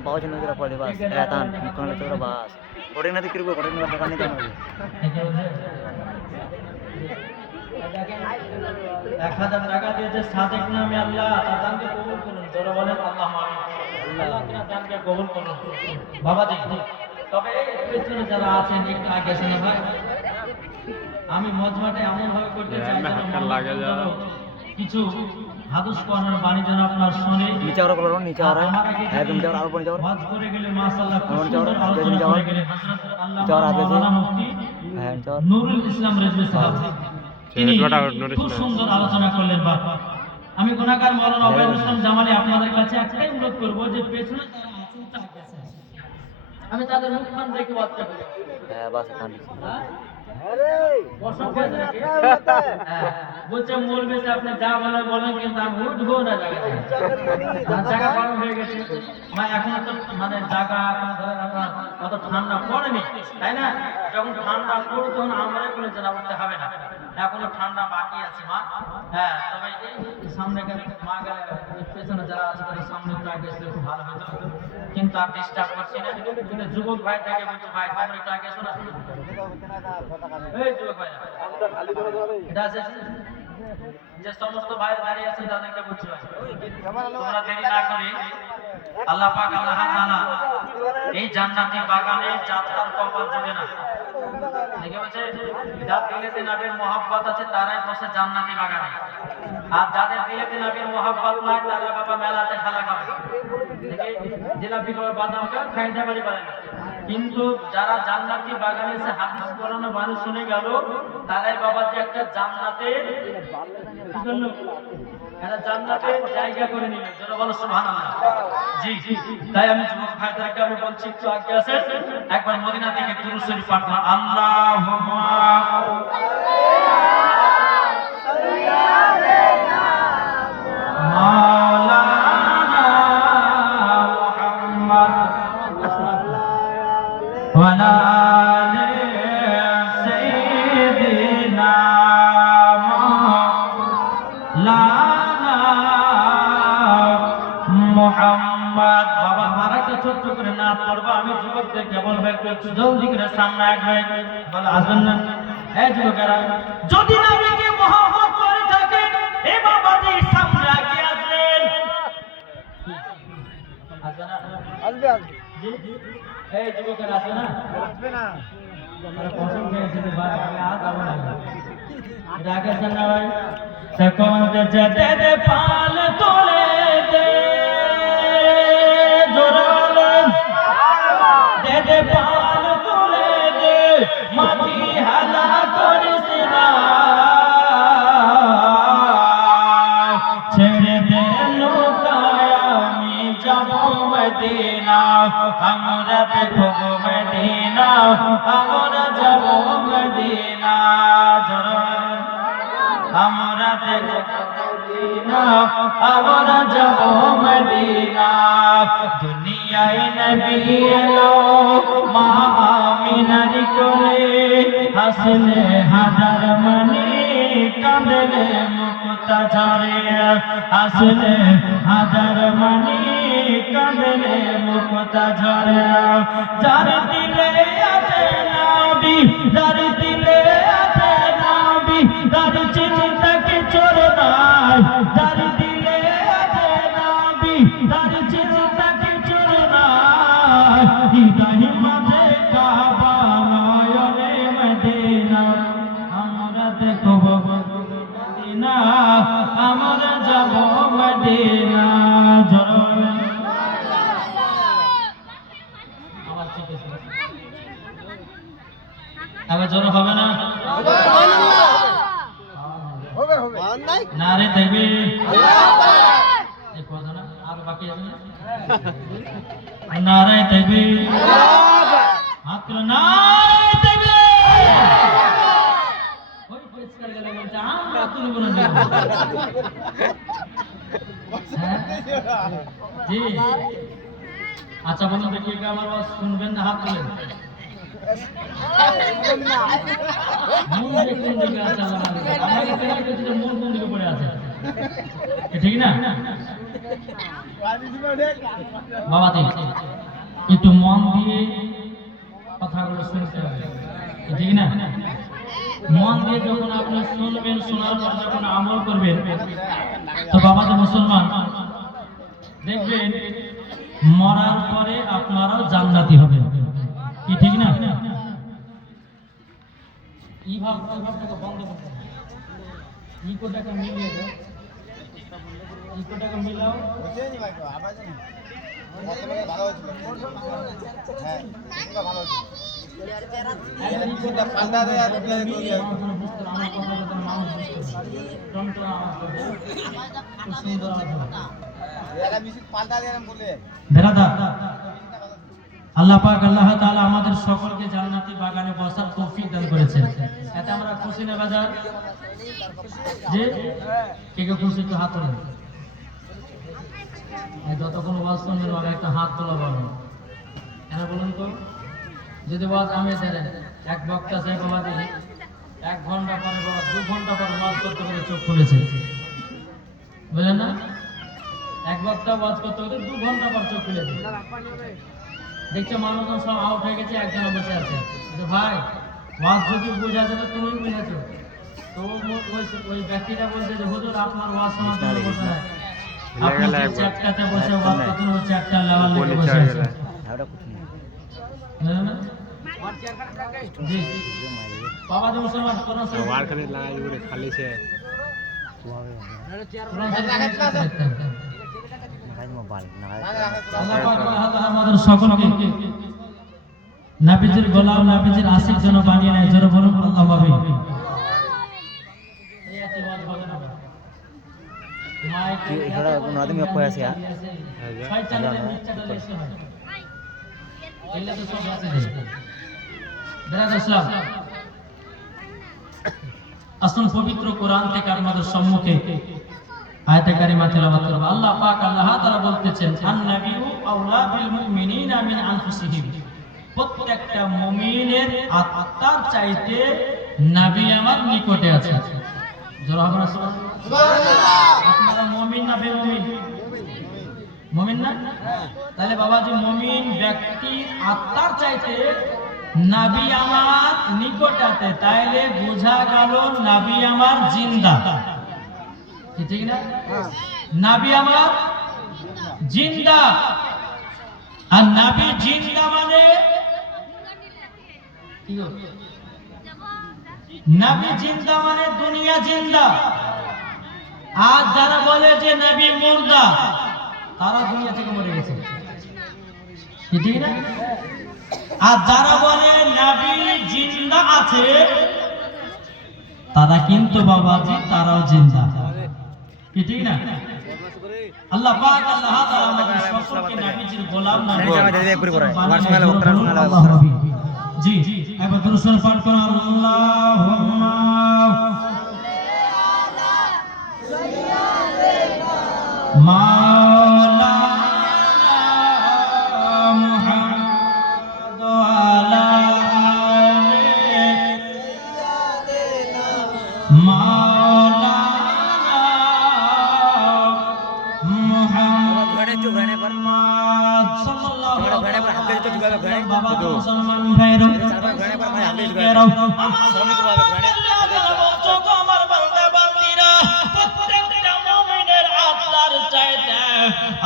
पाँच नदी पड़े बस ऐतान कोने तो बस कोटे नदी किरको कोटे नदी का नहीं करना 1000 টাকা দিয়েছে সাদেক নামে আল্লাহ তার দানকে কবুল করুন জোরে বলেন আল্লাহ আমিন আল্লাহ তার দানকে কবুল করুন বাবা দেখুন তবে পেছনে যারা আছেন একটু আগে আসেন ভাই আমি মজমাটা এমন ভাবে করতে চাই যেন লাগে যায় কিছু হাদিস কোরআনের বাণী যেন আপনার শুনে নিচে আর করো নিচে আর একদম যাও আর উপরে যাও হজ করে গেলে মাশাআল্লাহ আর যাও আগে যাও যাও আগে হ্যাঁ যাও নুরুল ইসলাম রেজভী সাহেব তিনি খুব সুন্দর আলোচনা করলেন বাবা আমি গুনাহগার মাওলানা আবুল ইসলাম জামালি আপনাদের কাছে একটাই অনুরোধ করব যে পেছনে যারা আছেন তাদের আমি তাদের মুখখান দেখে বাচ্চা করি হ্যাঁ বাস খান আরে বসক হয়ে থাকে বলছে মৌলভী সাহেব আপনি যা বলেন বলেন কিন্তু আমি উঠবো না জায়গা গরম হয়ে গেছে মা এখন তো মানে জায়গা ধরেন অত ঠান্ডা পড়েনি তাই না যখন ঠান্ডা পড়বে তখন আমরা কোনো জানা উঠতে হবে না এখনো ঠান্ডা বাকি আছে মা হ্যাঁ তবে সামনে মা গেলে পেছনে যারা আছে তাদের সামনে একটু আগে আসলে খুব ভালো হতো কিন্তু আর ডিস্টার্ব করছি না কিন্তু যুবক ভাই থেকে বলছি ভাই তোমরা একটু আগে শোনা এই যুবক ভাই এটা আছে যে সমস্ত ভাই দাঁড়িয়ে আছেন তাদেরকে বলছি ভাই তোমরা দেরি না করে আল্লাহ পাক আল্লাহ তাআলা এই জান্নাতি বাগানে যাত্রার কপাল জুড়ে না দেখে বলছে যার দিলেতে নবীর মহব্বত আছে তারাই বসে জান্নাতি বাগানে আর যাদের দিলেতে নবীর মহব্বত নাই তারা বাবা মেলাতে খেলা খাবে দেখে জিলাপি খাবে বাদাম খাবে খাইতে পারি পারে না কিন্তু যারা জান্নাতি বাগানে এসে হাদিস কোরআন বাণী শুনে গেল তারাই বাবা যে একটা জান্নাতের একটা জান্নাতের জায়গা করে নিল যারা বলো সুবহানাল্লাহ জি তাই আমি যুবক ভাইদেরকে আমি বলছি একটু আগে আসেন একবার মদিনা থেকে দুরূদ শরীফ পাঠ করুন আল্লাহুম্মা সাল্লি আলাইনা মাওলানা মুহাম্মদ ওয়া আলা আলি সাইয়্যিদিনা মোহাম্মদ বাবা আরেকটা ছোট্ট করে না পড়বো আমি যুবকদেরকে বলবো একটু জলদি করে সামনে আসবে বলে আসবেন না এই যুবকেরা যদি নবীকে মহব্বত করে থাকেন এই বাবাজি সামনে আগে আসবেন আসবে আসবে জি এই যুবকেরা আসবে না আরে কসম খেয়েছে যে ভাই আমি আজ যাব না এটা আগে জানা ভাই সকল যেতে দে পাল তোলে দে দে পাল তোলে দে মাটি হালা করিস না ছেড়ে দে নৌকায় আমি যাব মদিনা আমরা দেখব মদিনা আমরা যাব মদিনা আমরা দেখব মদিনা আমরা যাব মদিনা দুনিয়ায় নবী এলো মা আমিনার কোলে হাসলে হাজার মনি কাঁদলে মুক্তা ঝরে হাসলে হাজার মনি কাঁদলে মুক্তা ঝরে যার দিলে আছে নবী যার দিলে আছে নবী তার চিন্তা কিছু নাই যার দিলে আছে নবী তার চিন্তা কিছু নাই হৃদয় মাঝে কাবা নয়নে মদিনা আমরা দেখব মদিনা আমরা যাব মদিনা জোরে আবার ঠিক আছে আবার জোরে হবে না হবে হবে নারে তাকবীর এই কথা না আর বাকি আছে নারে তাকবীর মাত্র নারে তাকবীর ওই পরিষ্কার গেলে বলছে আমরা তুলব না জি আচ্ছা বলুন দেখি কি আমার আওয়াজ শুনবেন না হাত তুলেন ঠিক না বাবাজি একটু মন দিয়ে কথাগুলো শুনতে হবে, ঠিক না? মন দিয়ে যখন আপনি শুনবেন, শোনার পর যখন আমল করবেন, তো বাবাজি মুসলমান দেখবেন মরার পরে আপনারাও জান্নাতি হবেন, কি ঠিক না? এই ভাবটাকে বন্ধ করতে হবে। ইকোটাকে মিলিয়ে দাও, ইকোটাকে মিলাও। আল্লাহ পাক আল্লাহ তাআলা আমাদের সকলকে জান্নাতি বাগানে বসার তৌফিক দান করেছেন। এতে আমরা খুশি না বাজার? জি, কে কে খুশি? তো হাত তোলেন। যতক্ষণ ওয়াজ শুনবেন বাবা একটা হাত তোলা পাবেন, কেন বলুন তো? যদি ওয়াজ আমি দেন এক বক্তা সাহেব বাবাজি 1 ঘন্টা পরে বা 2 ঘন্টা পরে ওয়াজ করতে করে চোখ খুলেছে, বুঝলেন না? এক বক্তা ওয়াজ করতে করতে 2 ঘন্টা পর চোখ খুলেছে। দেখছো মানুষজন সব আউট হয়ে গেছে, একজন বসে আছে। ভাই ওয়াজ যদি বোঝা যাবে তুমি বুঝেছো, তো ওই ব্যক্তিটা বলছে যে হুজুর আপনার ওয়াজ শোনার জন্য বসে নাই, আপনি যে চ্যাপ্টারতে বসে ওয়াজ করতেন ওই চ্যাপ্টার লেভেল থেকে বসে আছেন। জি বাবা জি মুসলমান কোন ওয়ার করে লাগাই করে খালি সে আমাদের সকলকে নাবিজির গোলাম নাবিজির আশিক যেন বানিয়ে নেয়। জোরে বলুন আল্লাহুম্মা আমিন। এখানে কোন আদমি কই আছে? আসুন পবিত্র কোরআন থেকে আমাদের সম্মুখে আয়াতে কারিমা তেলাওয়াত করব। আল্লাহ পাক আল্লাহ তাআলা বলতেছেন, আন-নাবিয়্যু আওলা বিল মুমিনিনা মিন আনফুসিহিম। প্রত্যেকটা মুমিনের আত্মার চাইতে নবী আমার নিকটে আছে। জোরে হবে না সুবহানাল্লাহ? আপনারা মুমিন না বেমুমিন? মুমিন না? তাহলে বাবাজি মুমিন ব্যক্তি আত্মার চাইতে নবী আমার নিকটে আছে, তাইলে বোঝা গেল নবী আমার জিন্দা, ঠিক না? নবী আমার জিন্দা। আর নবী জিন্দা মানে কি? নবী জিন্দা মানে দুনিয়া জিন্দা। আর যারা বলে যে নবী মুর্দা, তারা দুনিয়া থেকে মরে গেছে, ঠিক না? আর যারা বলে নবী জিন্দা আছে, তারা কিন্তু বাবাজি তারাও জিন্দা, ঠিক না? আল্লাহ পাক আল্লাহ তাআলা আমাদের সকলকে নবীজির গোলাম না জি এবার দুরূদ পাঠ করুন। আল্লাহুম্মা মাওলানা মুহাম্মদ আলা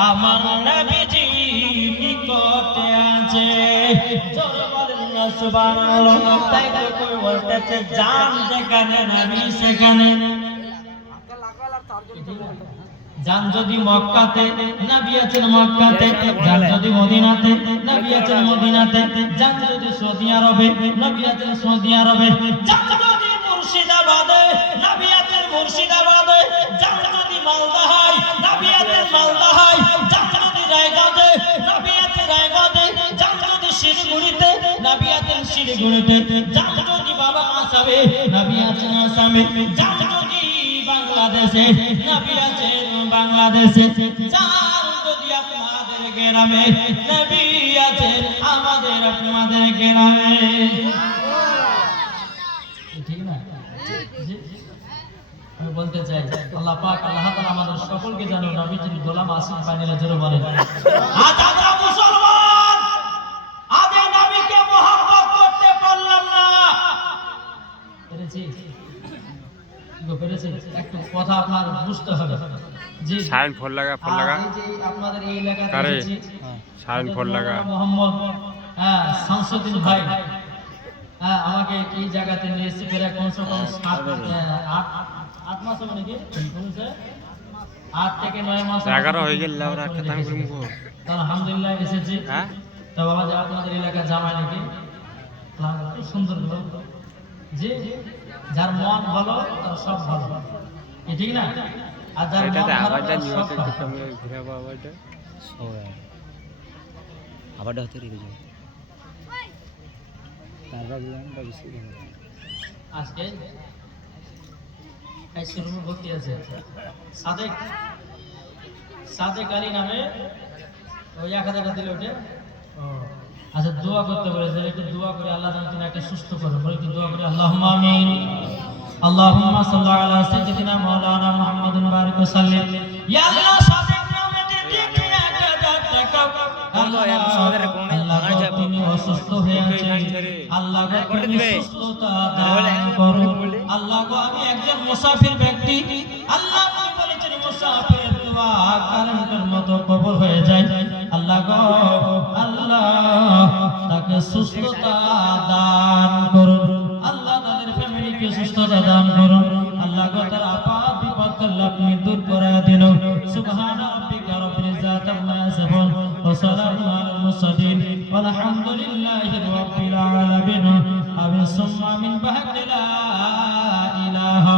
আমার নবীজি নিকটে আছে। জোরে বলেন না সুবহানাল্লাহ। তাই তো কই বলতেছে জান যেখানে নবী সেখানে। জান যদি মক্কাতে নবী আছেন মক্কাতে, জান যদি মদিনাতে নবী আছেন মদিনাতে, জান যদি সৌদি আরবে নবী আছেন সৌদি আরবে, জান যদি মুর্শিদাবাদে নবী আছেন মুর্শিদাবাদে, জান যদি মালদা হয় নবী আছেন মালদা হয়, জান যদি রায়গঞ্জে নবী আছেন রায়গঞ্জে, জান যদি শিলিগুড়িতে নবী আছেন শিলিগুড়িতে, জান যদি বাবা আসামে নবী আছেন আসামে, জান যদি বাংলাদেশে নবী আছেন বাংলাদেশে, জান যদি আপনাদের গ্রামে নবী আছেন আমাদের আপনাদের গ্রামে, ঠিক না? বলতে চাই আল্লাহ পাক আল্লাহ তাআলা আমাদের সকলকে যেন নবীজির গোলাম আসিফ ফাইনালে জোরে বলেন আজ আমরা মুসলমান আজ এই নবীকে মহব্বত করতে পারলাম না পেরেছি কি পেরেছি একটু কথা আপনার বুঝতে হবে জি সাইন ফোন লাগা এই যে আপনাদের এই এলাকাতে কারে? এসেছি সাইন ফোন লাগা মোহাম্মদ শামসুদ্দিন ভাই আমাকে এই জায়গাতে নিয়ে এসে প্রায় কমসে কম 8 মাস হবে নাকি বলছে 8 থেকে 9 মাস 11 হয়ে গেল ওরা খেতাম করবো তো আলহামদুলিল্লাহ এসেছি হ্যাঁ তো বাবা যে আপনাদের এলাকা জামাই নাকি খুব সুন্দর গো জি যার মন ভালো তার সব ভালো কি ঠিক না আর যার মন এটাতে খারাপ আওয়াজটা তার নিয়ে সব একটু খারাপ। সামনে ঘুরাবো আওয়াজটা আবারটা হতে রেখে যাও আজকে এই শুরু ভর্তি আছে সাদেক আলী নামে ওই 1000 টাকা দিলে ওটা আচ্ছা দোয়া করতে বলেছে একটু দোয়া করে আল্লাহ যেন তুমি একটা সুস্থ করো বলে কি দোয়া করে আল্লাহুম্মা আমিন আল্লাহুম্মা সাল্লি আলা সাইয়্যিদিনা মাওলানা মুহাম্মাদিন বারিক ওয়া সাল্লিম ইয়া আল্লাহ সাদেক নামে দিতে 1000 টাকা আল্লাহ তুমি অসুস্থ হয়ে আছেন আল্লাহ তুমি সুস্থতা দান করো আল্লাহ গো আমি একজন মুসাফির ব্যক্তি আল্লাহ আপনি বলেছেন মুসাফিরের দোয়া কালামের মতো কবুল হয়ে যায় আল্লাহ গো আল্লাহ তাকে সুস্থতা দান করুন আল্লাহ তাদের ফ্যামিলিকে সুস্থতা দান করুন আল্লাহ গো তার আপাত বিপদ আল্লাহ আপনি দূর করে দিন সুবহানা রাব্বিকা রাব্বিল ইজ্জাতি আম্মা ইয়াসিফুন ওয়া সালামুন আলাল মুরসালিন ওয়ালহামদুলিল্লাহি রাব্বিল আলামিন আমিন সুম্মা আমিন বাহাক্কি লা ইলাহা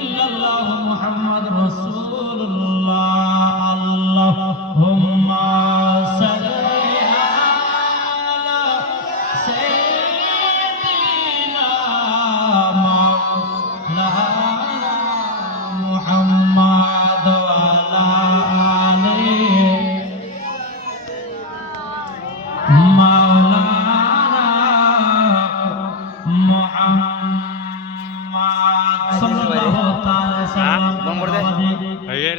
ইল্লাল্লাহ মুহাম্মাদুর রাসূলুল্লাহ আল্লাহুম্মা সাল্লি আলা সাইয়্যিদিনা মাওলানা মুহাম্মাদ ওয়া আলা আলিহি মাওলানা মুহাম্মাদ সাল্লাল্লাহু তাআলা হয়ে গেল